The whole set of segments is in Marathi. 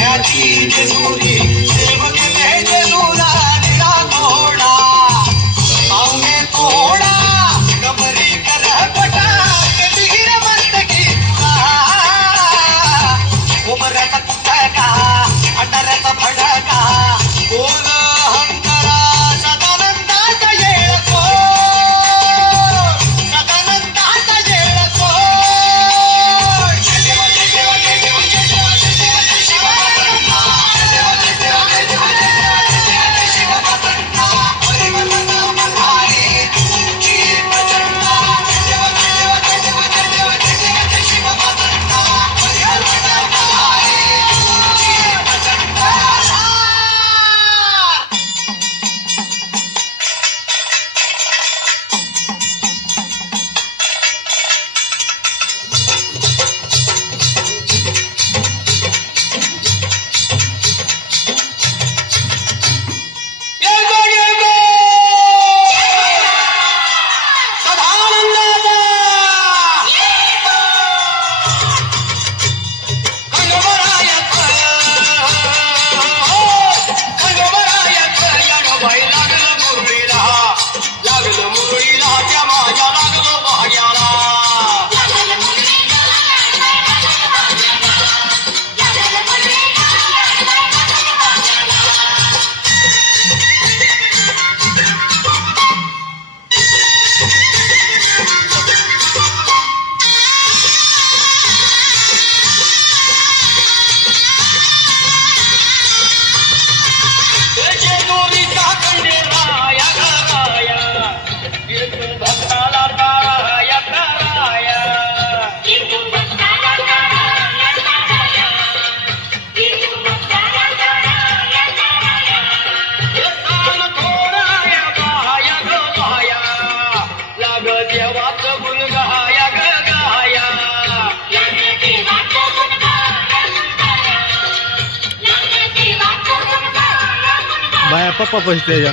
माझ्या पापा पहुँचते जा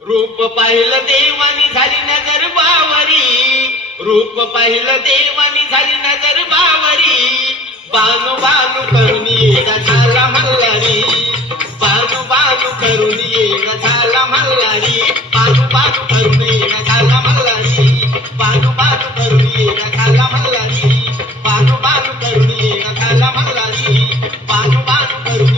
रूप पाहिलं देवानी झाली नजर बावरी. रूप पाहिलं देवानी झाली नजर बावरी. बानू बानू करून येडा झाला मल्लारी बानू बानू करून येडा झाला வரும்